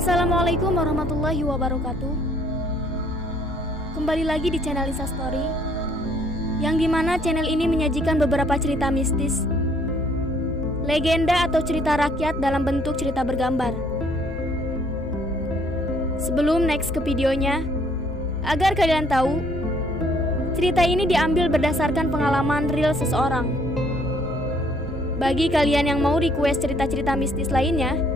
Assalamualaikum warahmatullahi wabarakatuh. Kembali lagi di channel Lisa Story, yang dimana channel ini menyajikan beberapa cerita mistis, legenda atau cerita rakyat dalam bentuk cerita bergambar. Sebelum next ke videonya, agar kalian tahu, cerita ini diambil berdasarkan pengalaman real seseorang. Bagi kalian yang mau request cerita-cerita mistis lainnya,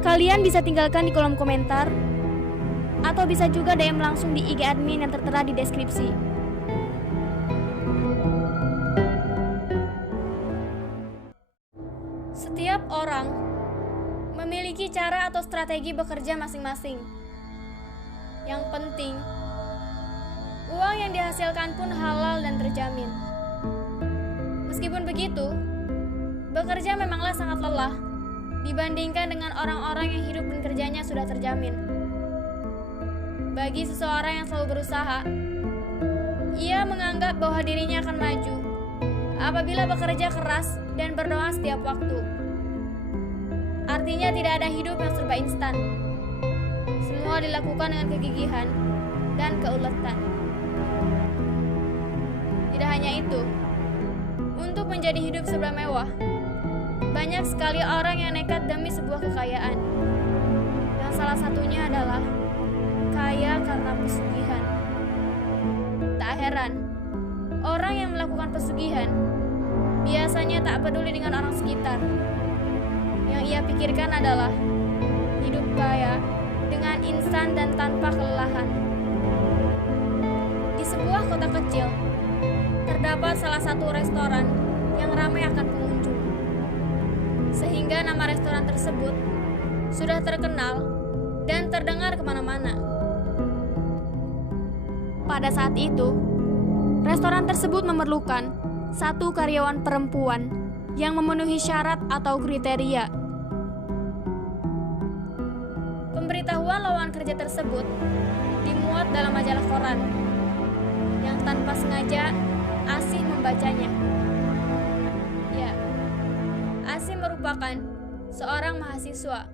kalian bisa tinggalkan di kolom komentar, atau bisa juga DM langsung di IG admin yang tertera di deskripsi. Setiap orang memiliki cara atau strategi bekerja masing-masing. Yang penting, uang yang dihasilkan pun halal dan terjamin. Meskipun begitu, bekerja memanglah sangat lelah dibandingkan dengan orang-orang yang hidup dan kerjanya sudah terjamin. Bagi seseorang yang selalu berusaha, ia menganggap bahwa dirinya akan maju apabila bekerja keras dan berdoa setiap waktu. Artinya tidak ada hidup yang serba instan. Semua dilakukan dengan kegigihan dan keuletan. Tidak hanya itu, untuk menjadi hidup serba mewah, banyak sekali orang yang nekat demi sebuah kekayaan. Yang salah satunya adalah kaya karena pesugihan. Tak heran, orang yang melakukan pesugihan biasanya tak peduli dengan orang sekitar. Yang ia pikirkan adalah hidup kaya dengan instan dan tanpa kelelahan. Di sebuah kota kecil, terdapat salah satu restoran yang ramai akan pengunjung, sehingga nama restoran tersebut sudah terkenal dan terdengar kemana-mana. Pada saat itu, restoran tersebut memerlukan satu karyawan perempuan yang memenuhi syarat atau kriteria. Pemberitahuan lowongan kerja tersebut dimuat dalam majalah koran, yang tanpa sengaja Asih membacanya. Ya, Asih merupakan seorang mahasiswa.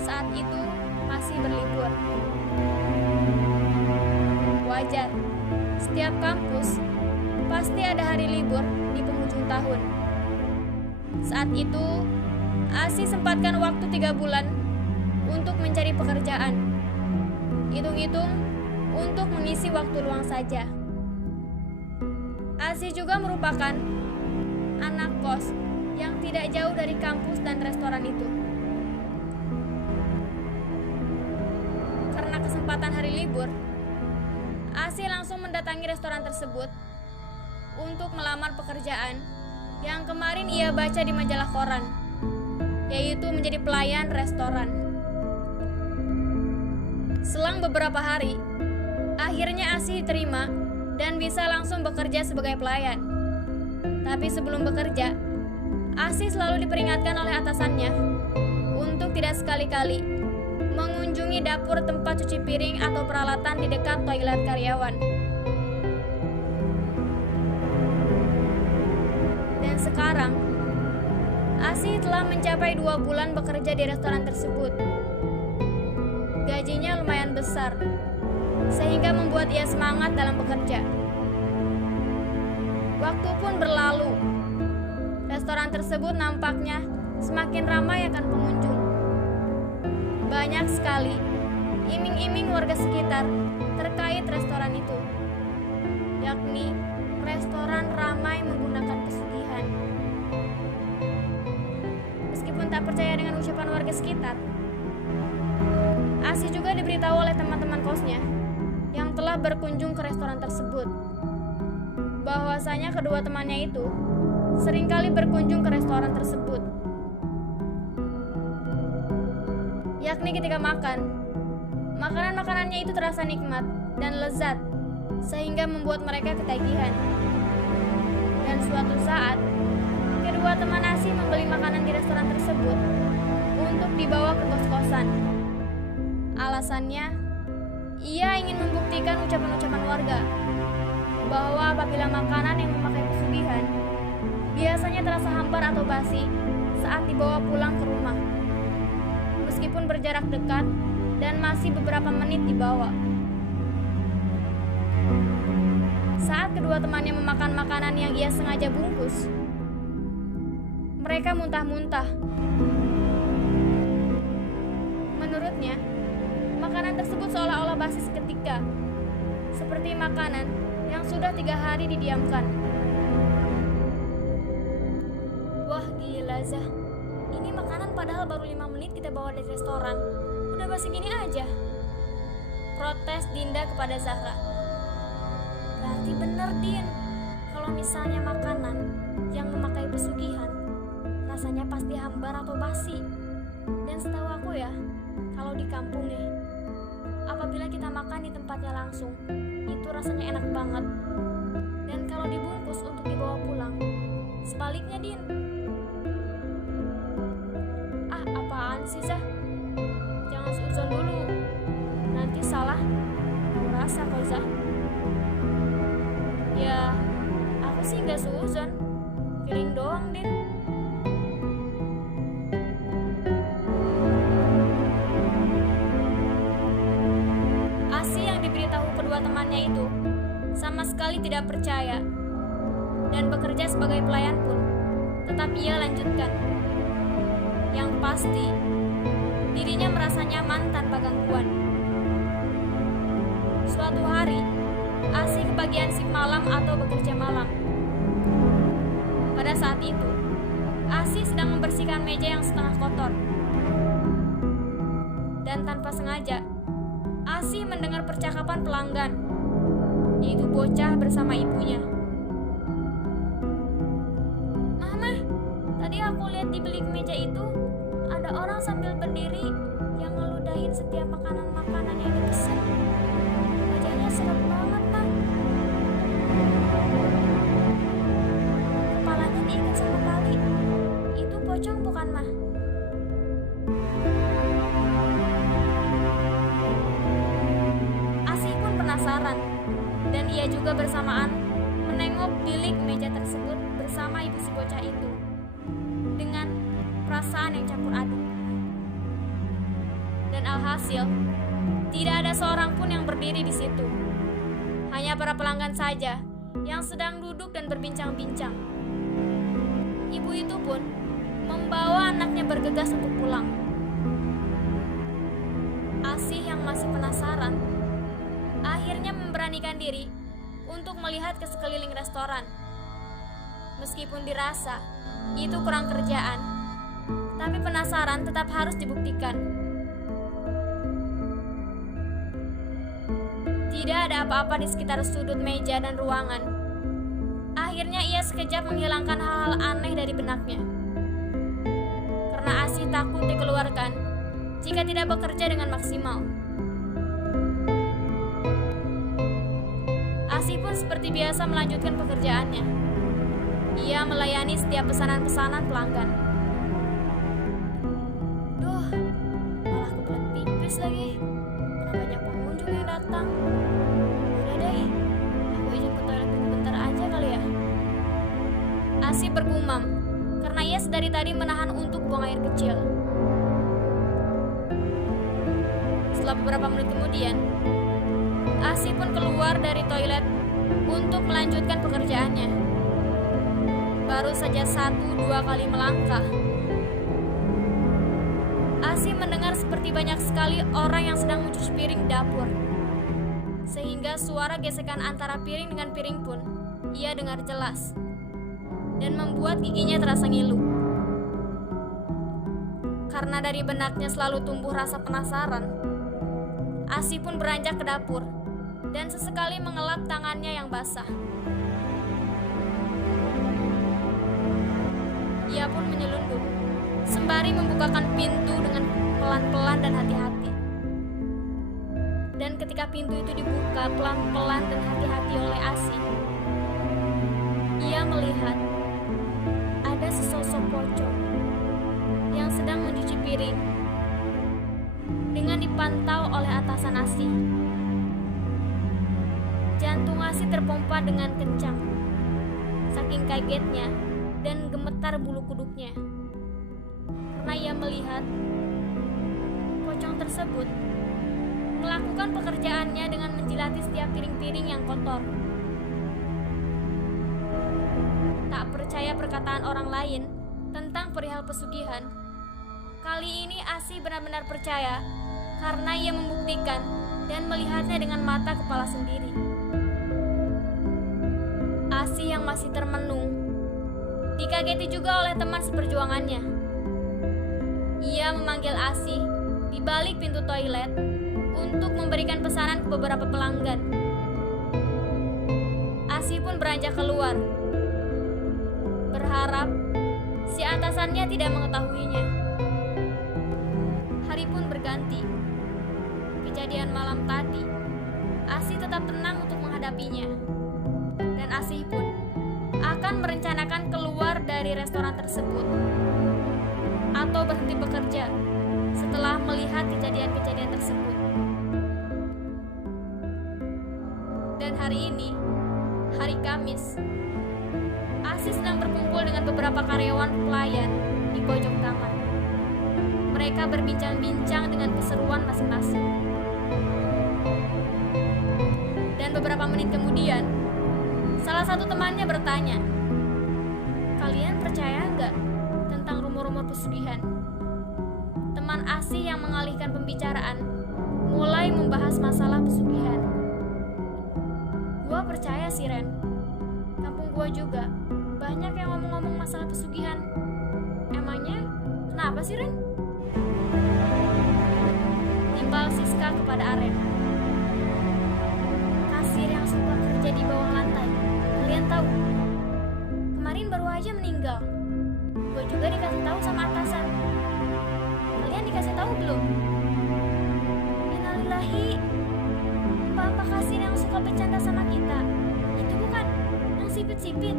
Saat itu masih berlibur. Wajar, setiap kampus pasti ada hari libur di penghujung tahun. Saat itu, Asih sempatkan waktu 3 bulan untuk mencari pekerjaan. Hitung-hitung untuk mengisi waktu luang saja. Asih juga merupakan anak kos yang tidak jauh dari kampus dan restoran itu. Karena kesempatan hari libur, Asih langsung mendatangi restoran tersebut untuk melamar pekerjaan yang kemarin ia baca di majalah koran, yaitu menjadi pelayan restoran. Selang beberapa hari, akhirnya Asih diterima dan bisa langsung bekerja sebagai pelayan. Tapi sebelum bekerja, Asih selalu diperingatkan oleh atasannya untuk tidak sekali-kali mengunjungi dapur tempat cuci piring atau peralatan di dekat toilet karyawan. Dan sekarang, Asih telah mencapai 2 bulan bekerja di restoran tersebut. Gajinya lumayan besar, sehingga membuat ia semangat dalam bekerja. Waktu pun berlalu. Restoran tersebut nampaknya semakin ramai akan pengunjung. Banyak sekali iming-iming warga sekitar terkait restoran itu, yakni restoran ramai menggunakan pesugihan. Meskipun tak percaya dengan ucapan warga sekitar, Asih juga diberitahu oleh teman-teman kosnya yang telah berkunjung ke restoran tersebut, bahwasanya kedua temannya itu seringkali berkunjung ke restoran tersebut. Yakni ketika makan, makanan-makanannya itu terasa nikmat dan lezat, sehingga membuat mereka ketagihan. Dan suatu saat, kedua teman Asih membeli makanan di restoran tersebut untuk dibawa ke kos-kosan. Alasannya, ia ingin membuktikan ucapan-ucapan warga bahwa apabila makanan yang memakai pesugihan biasanya terasa hambar atau basi saat dibawa pulang ke rumah. Meskipun berjarak dekat dan masih beberapa menit dibawa. Saat kedua temannya memakan makanan yang ia sengaja bungkus, mereka muntah-muntah. Menurutnya, makanan tersebut seolah-olah basi seketika, seperti makanan yang sudah 3 hari didiamkan. Wah, gila Zah. Ini makanan padahal baru 5 menit kita bawa dari restoran. Udah basi gini aja. Protes Dinda kepada Zahra. Berarti bener, Din. Kalau misalnya makanan yang memakai pesugihan, rasanya pasti hambar atau basi. Dan setahu aku ya, kalau di kampung nih, apabila kita makan di tempatnya langsung, itu rasanya enak banget. Dan kalau dibungkus untuk dibawa pulang, sebaliknya, Din. Apaan sih, Zah? Jangan seuzon dulu. Nanti salah. Rasa kau, Zah. Ya, aku sih gak seuzon. Feeling doang, Din. Asi yang diberitahu kedua temannya itu sama sekali tidak percaya. Dan bekerja sebagai pelayan pun tetap ia lanjutkan. Yang pasti, dirinya merasa nyaman tanpa gangguan. Suatu hari, Asi kebagian shift malam atau bekerja malam. Pada saat itu, Asi sedang membersihkan meja yang setengah kotor. Dan tanpa sengaja, Asi mendengar percakapan pelanggan, yaitu bocah bersama ibunya. Mama, tadi aku lihat di bilik meja itu ada orang sambil berdiri yang ngeludahin setiap makanan-makanan yang dipesan. Wajahnya serem banget, Mah. Kepalanya diikat sama tali. Itu pocong bukan, Mah? Asi pun penasaran, dan ia juga bersamaan menengok bilik meja tersebut bersama ibu si bocah itu dengan perasaan yang campur aduk. Dan alhasil, tidak ada seorang pun yang berdiri di situ. Hanya para pelanggan saja yang sedang duduk dan berbincang-bincang. Ibu itu pun membawa anaknya bergegas untuk pulang. Asih yang masih penasaran, akhirnya memberanikan diri untuk melihat ke sekeliling restoran. Meskipun dirasa itu kurang kerjaan, tapi penasaran tetap harus dibuktikan. Tidak ada apa-apa di sekitar sudut meja dan ruangan. Akhirnya ia sekejap menghilangkan hal-hal aneh dari benaknya. Karena Asih takut dikeluarkan jika tidak bekerja dengan maksimal. Asih pun seperti biasa melanjutkan pekerjaannya. Ia melayani setiap pesanan-pesanan pelanggan. Duh, malah kebelet pipis lagi. Mana banyak pengunjung yang datang. Udah deh, aku izin ke toilet bentar aja kali ya. Asih bergumam, karena ia sedari tadi menahan untuk buang air kecil. Setelah beberapa menit kemudian, Asih pun keluar dari toilet untuk melanjutkan pekerjaannya. Baru saja 1-2 kali melangkah, Asih mendengar seperti banyak sekali orang yang sedang mencuci piring di dapur. Sehingga suara gesekan antara piring dengan piring pun ia dengar jelas, dan membuat giginya terasa ngilu. Karena dari benaknya selalu tumbuh rasa penasaran, Asih pun beranjak ke dapur dan sesekali mengelap tangannya yang basah. Ia pun menyelundup, sembari membukakan pintu dengan pelan-pelan dan hati-hati. Dan ketika pintu itu dibuka pelan-pelan dan hati-hati oleh Asih, ia melihat ada sesosok pocong yang sedang mencuci piring dengan dipantau oleh atasan Asih. Jantung Asih terpompa dengan kencang, saking kagetnya dan gemetar bulu kuduknya. Karena ia melihat pocong tersebut melakukan pekerjaannya dengan menjilati setiap piring-piring yang kotor. Tak percaya perkataan orang lain tentang perihal pesugihan, kali ini Asih benar-benar percaya karena ia membuktikan dan melihatnya dengan mata kepala sendiri. Asih yang masih termenung dikageti juga oleh teman seperjuangannya. Ia memanggil Asih di balik pintu toilet untuk memberikan pesanan ke beberapa pelanggan. Asih pun beranjak keluar, berharap si atasannya tidak mengetahuinya. Hari pun berganti. Kejadian malam tadi, Asih tetap tenang untuk menghadapinya. Dan Asih pun akan merencanakan keluar dari restoran tersebut atau berhenti bekerja setelah melihat kejadian-kejadian tersebut. Dan hari ini, hari Kamis, Asih sedang berkumpul dengan beberapa karyawan pelayan di pojok taman. Mereka berbincang-bincang dengan keseruan masing-masing. Dan beberapa menit kemudian, salah satu temannya bertanya, "Kalian percaya nggak tentang rumor-rumor pesugihan?" Teman Asih yang mengalihkan pembicaraan mulai membahas masalah pesugihan. "Gua percaya sih, Ren. Kampung gua juga banyak yang ngomong-ngomong masalah pesugihan. Emangnya kenapa sih, Ren?" Timbal Siska kepada Aren. "Kasir yang suka kerja di bawah lantai. Kalian tahu? Kemarin baru aja meninggal. Gue juga dikasih tahu sama atasan. Kalian dikasih tahu belum?" "Innalillahi. Bapak kasir yang suka bercanda sama kita. Itu bukan yang sipit-sipit.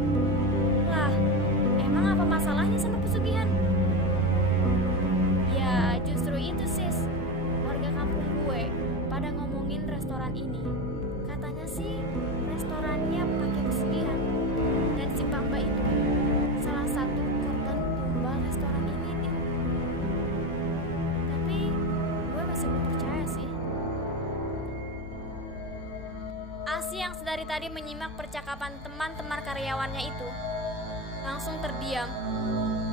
Lah, emang apa masalahnya sama pesugihan?" "Ya, justru itu, sis. Warga kampung gue pada ngomongin restoran ini. Katanya sih restorannya pakai pesugihan. Dan si Pamba itu salah satu korban tumbal restoran ini, nih. Tapi gue masih belum percaya sih." Asih yang sedari tadi menyimak percakapan teman-teman karyawannya itu langsung terdiam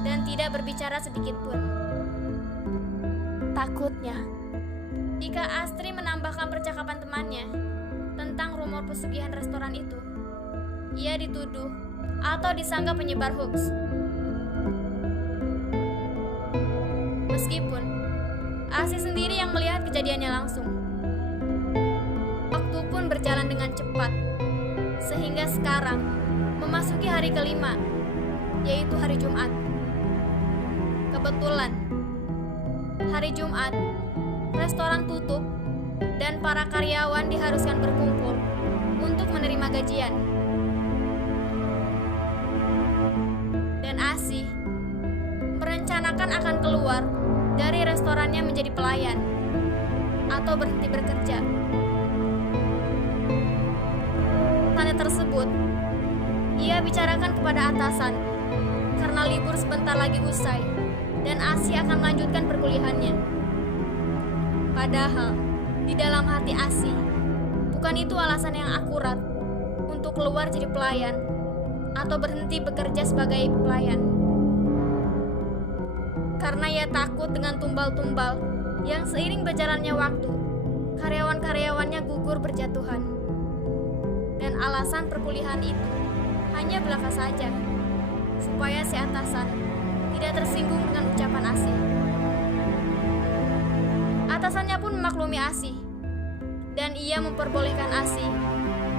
dan tidak berbicara sedikit pun. Takutnya, jika Astri menambahkan percakapan temannya tentang rumor pesugihan restoran itu, ia dituduh atau disangka penyebar hoax. Meskipun Asih sendiri yang melihat kejadiannya langsung. Waktu pun berjalan dengan cepat, sehingga sekarang memasuki hari kelima, yaitu hari Jumat. Kebetulan, hari Jumat, restoran tutup dan para karyawan diharuskan berkumpul untuk menerima gajian. Dan Asih merencanakan akan keluar dari restorannya menjadi pelayan atau berhenti bekerja. Tanda tersebut ia bicarakan kepada atasan karena libur sebentar lagi usai dan Asih akan melanjutkan perkuliahannya. Padahal di dalam hati Asih, bukan itu alasan yang akurat untuk keluar jadi pelayan atau berhenti bekerja sebagai pelayan. Karena ia takut dengan tumbal-tumbal yang seiring berjalannya waktu, karyawan-karyawannya gugur berjatuhan. Dan alasan perkuliahan itu hanya belaka saja, supaya si atasan tidak tersinggung dengan ucapan Asih. Atasannya pun memaklumi Asih, dan ia memperbolehkan Asih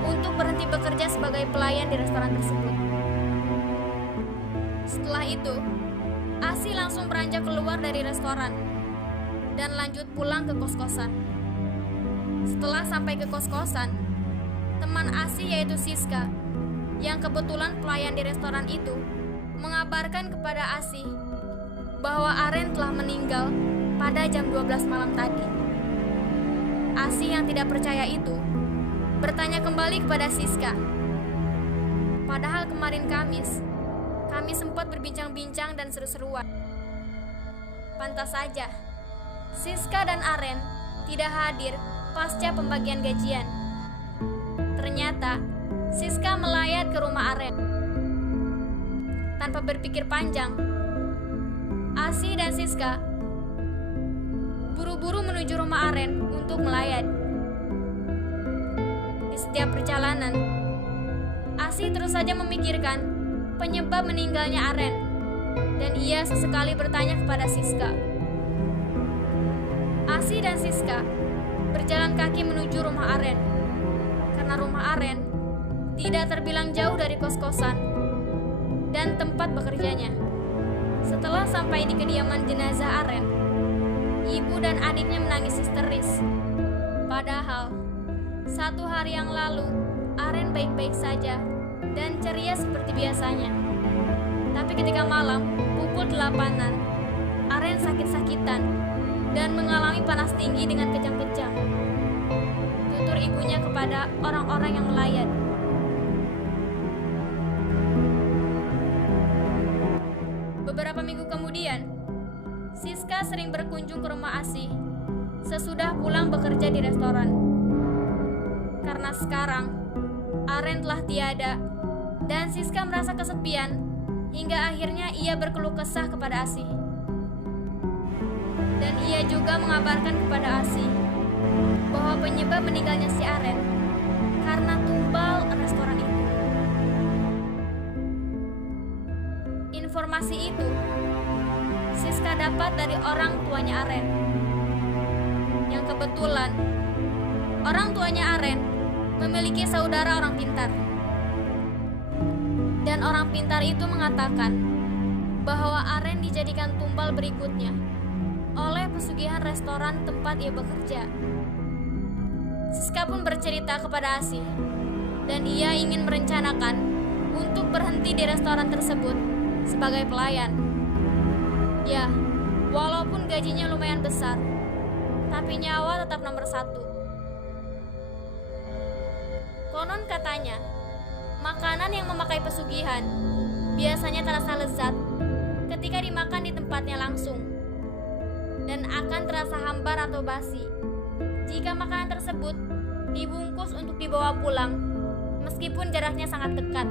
untuk berhenti bekerja sebagai pelayan di restoran tersebut. Setelah itu, Asih langsung beranjak keluar dari restoran dan lanjut pulang ke kos-kosan. Setelah sampai ke kos-kosan, teman Asih yaitu Siska, yang kebetulan pelayan di restoran itu, mengabarkan kepada Asih bahwa Aren telah meninggal pada jam 12 malam tadi. Asih yang tidak percaya itu bertanya kembali kepada Siska. Padahal kemarin Kamis, kami sempat berbincang-bincang dan seru-seruan. Pantas saja Siska dan Aren tidak hadir pasca pembagian gajian. Ternyata Siska melayat ke rumah Aren. Tanpa berpikir panjang, Asi dan Siska buru-buru menuju rumah Aren untuk melayat. Di setiap perjalanan, Asi terus saja memikirkan penyebab meninggalnya Aren, dan ia sesekali bertanya kepada Siska. Asi dan Siska berjalan kaki menuju rumah Aren, karena rumah Aren tidak terbilang jauh dari kos-kosan dan tempat bekerjanya. Setelah sampai di kediaman jenazah Aren, ibu dan adiknya menangis histeris. Padahal 1 hari yang lalu Aren baik-baik saja dan ceria seperti biasanya. Tapi ketika malam pukul 8-an, Aren sakit-sakitan dan mengalami panas tinggi dengan kejang-kejang. Tutur ibunya kepada orang-orang yang melayat. Beberapa minggu kemudian, Siska sering berkunjung ke rumah Asi sesudah pulang bekerja di restoran. Karena sekarang Aren telah tiada dan Siska merasa kesepian, hingga akhirnya ia berkeluh kesah kepada Asi. Dan ia juga mengabarkan kepada Asi bahwa penyebab meninggalnya si Aren karena tumbal restoran itu. Informasi itu Siska dapat dari orang tuanya Aren, yang kebetulan orang tuanya Aren memiliki saudara orang pintar. Dan orang pintar itu mengatakan bahwa Aren dijadikan tumbal berikutnya oleh pesugihan restoran tempat ia bekerja. Siska pun bercerita kepada Asi, dan ia ingin merencanakan untuk berhenti di restoran tersebut sebagai pelayan. Ya, walaupun gajinya lumayan besar, tapi nyawa tetap nomor 1. Konon katanya, makanan yang memakai pesugihan biasanya terasa lezat ketika dimakan di tempatnya langsung, dan akan terasa hambar atau basi jika makanan tersebut dibungkus untuk dibawa pulang meskipun jaraknya sangat dekat.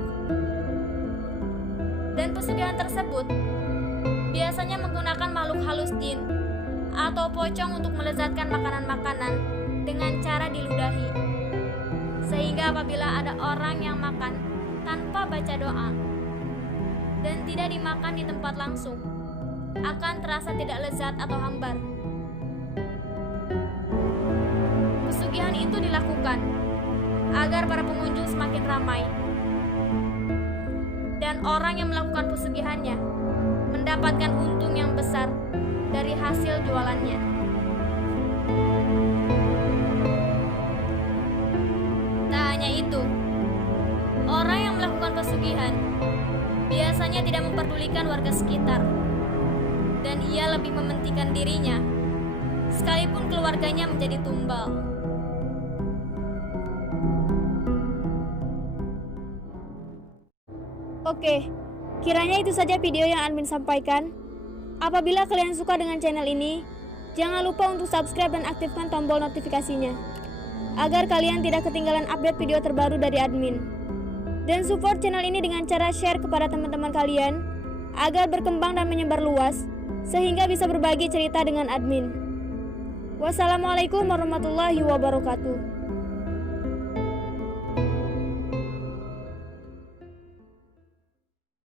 Dan pesugihan tersebut biasanya menggunakan makhluk halus jin atau pocong untuk melezatkan makanan-makanan dengan cara diludahi, sehingga apabila ada orang yang makan tanpa baca doa dan tidak dimakan di tempat langsung, akan terasa tidak lezat atau hambar. Pesugihan itu dilakukan agar para pengunjung semakin ramai, dan orang yang melakukan pesugihannya mendapatkan untung yang besar dari hasil jualannya. Tak hanya itu, orang yang melakukan pesugihan biasanya tidak memperdulikan warga sekitar, dan ia lebih mementingkan dirinya, sekalipun keluarganya menjadi tumbal. Oke, kiranya itu saja video yang admin sampaikan. Apabila kalian suka dengan channel ini, jangan lupa untuk subscribe dan aktifkan tombol notifikasinya, agar kalian tidak ketinggalan update video terbaru dari admin. Dan support channel ini dengan cara share kepada teman-teman kalian, agar berkembang dan menyebar luas, sehingga bisa berbagi cerita dengan admin. Wassalamualaikum warahmatullahi wabarakatuh.